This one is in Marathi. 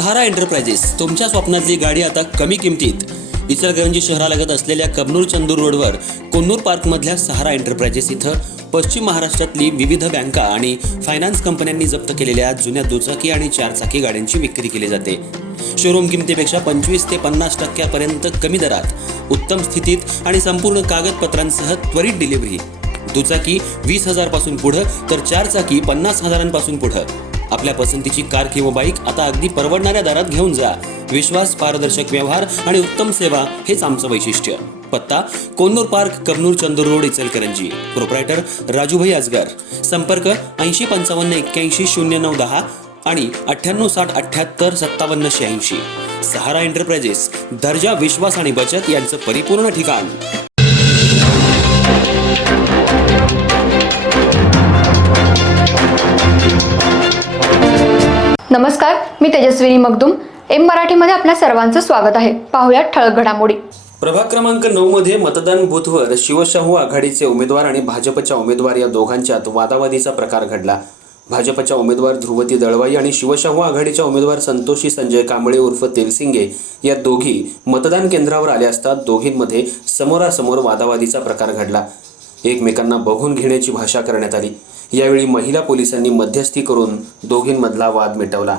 सहारा एंटरप्राइजेस तुमच्या स्वप्नातली गाडी आता कमी किमतीत। इचलकरंजी शहरालगत असलेल्या कबनूर चंदूर रोडवर कोन्नूर पार्कमधल्या सहारा एंटरप्राइजेस इथं पश्चिम महाराष्ट्रातली विविध बँका आणि फायनान्स कंपन्यांनी जप्त केलेल्या जुन्या दुचाकी आणि चारचाकी गाड्यांची विक्री केली जाते। शोरूम किमतीपेक्षा 25 ते 50% कमी दरात, उत्तम स्थितीत आणि संपूर्ण कागदपत्रांसह त्वरित डिलिव्हरी। दुचाकी 20,000 पासून पुढे तर चारचाकी 50,000 पासून पुढे। आपल्या पसंतीची कार किंवा बाईक आता अगदी परवडणाऱ्या दरात घेऊन जा। विश्वास, पारदर्शक व्यवहार आणि उत्तम सेवा हेच आमचं वैशिष्ट्य। पत्ता Konnur park, Kabnur Chandur road, Ichalkaranji. Proprietor Rajubhai Ajgar. संपर्क 8055810910 आणि 9860785786। सहारा एंटरप्राइजेस, दर्जा, विश्वास आणि बचत यांचं परिपूर्ण ठिकाण। नमस्कार, मी तेजस्विनी मगदूम। एम मराठीमध्ये आपल्या सर्वांचं स्वागत आहे। पाहूया ठळक घडामोडी। प्रभाग क्रमांक 9 मध्ये मतदान बूथवर शिवशाहू आघाडीचे उमेदवार आणि भाजपच्या उमेदवार या दोघांच्यात वादावादीचा प्रकार घडला। भाजपच्या उमेदवार ध्रुवती दळवाई आणि शिवशाहू आघाडीच्या उमेदवार संतोषी संजय कांबळे उर्फ तेलसिंगे या दोघी मतदान केंद्रावर आल्या असता दोघींमध्ये समोरासमोर वादावादीचा प्रकार घडला। एकमेकांना बघून घेण्याची भाषा करण्यात आली। यावेळी महिला पोलिसांनी मध्यस्थी करून दोघींमधला वाद मिटवला।